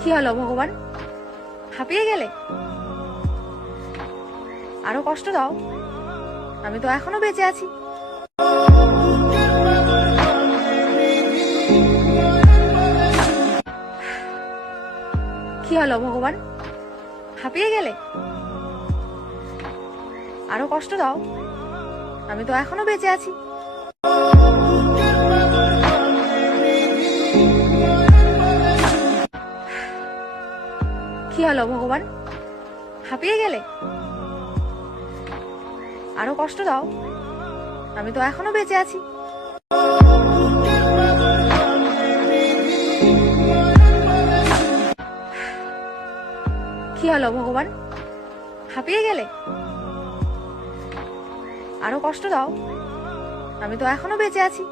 কি হলো ভগবান, হাঁপিয়ে গেলে? আরো কষ্ট দাও, আমি তো এখনো বেঁচে আছি। কি হলো ভগবান, হাঁপিয়ে গেলে? আরো কষ্ট দাও, আমি তো এখনো বেঁচে আছি। কি হলো ভগবান, হাঁপিয়ে গেলে? আরো কষ্ট দাও, আমি তো এখনো বেঁচে আছি। কি হলো ভগবান, হাঁপিয়ে গেলে? আরো কষ্ট দাও, আমি তো এখনো বেঁচে আছি।